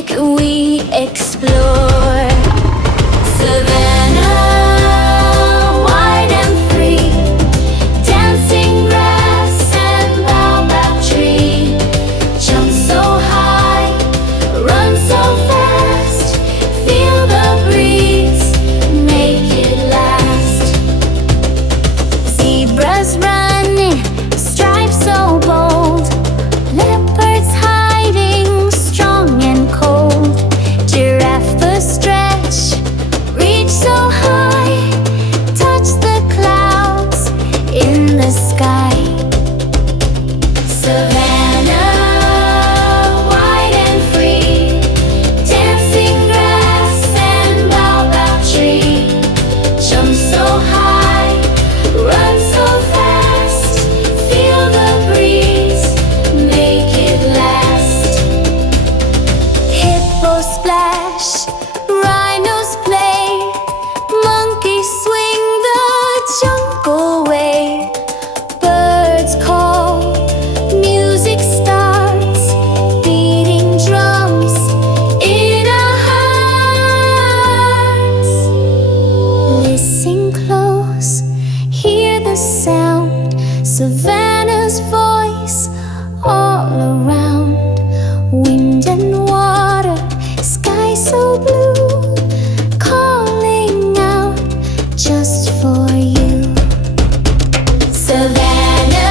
music we explore. Savanna, wide and free, dancing grass and baobab tree. Jump so high, run so fast, feel the breeze, make it last. Zebras running, stripes so bold, leopards hiding, strong and cold. Giraffes stretch, reach so high, touch the clouds in the sky. Savanna, wide and free, dancing grass and baobab tree. Jump so high, run so fast, feel the breeze, make it last. Hippos splash, rhinos play, monkeys swing the jungle way. Birds call, music starts, beating drums in our hearts. Listen close, hear the sound, Savannah's voice all around. Wind and water, sky so blue, calling out just for you. Savanna,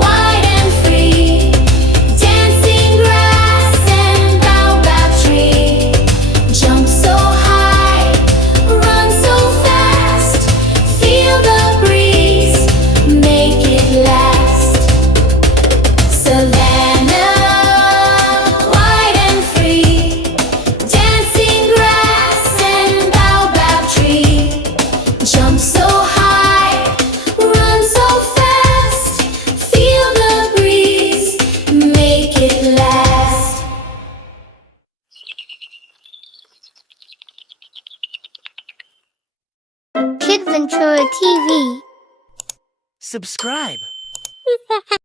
wide and free, dancing grass and baobab tree. Jump so high, run so fast, feel the breeze, make it last. Savanna, wide and free, dancing grass and baobab tree. Jump so high, run so fast, feel the breeze, make it last. Kid Ventura TV. Subscribe.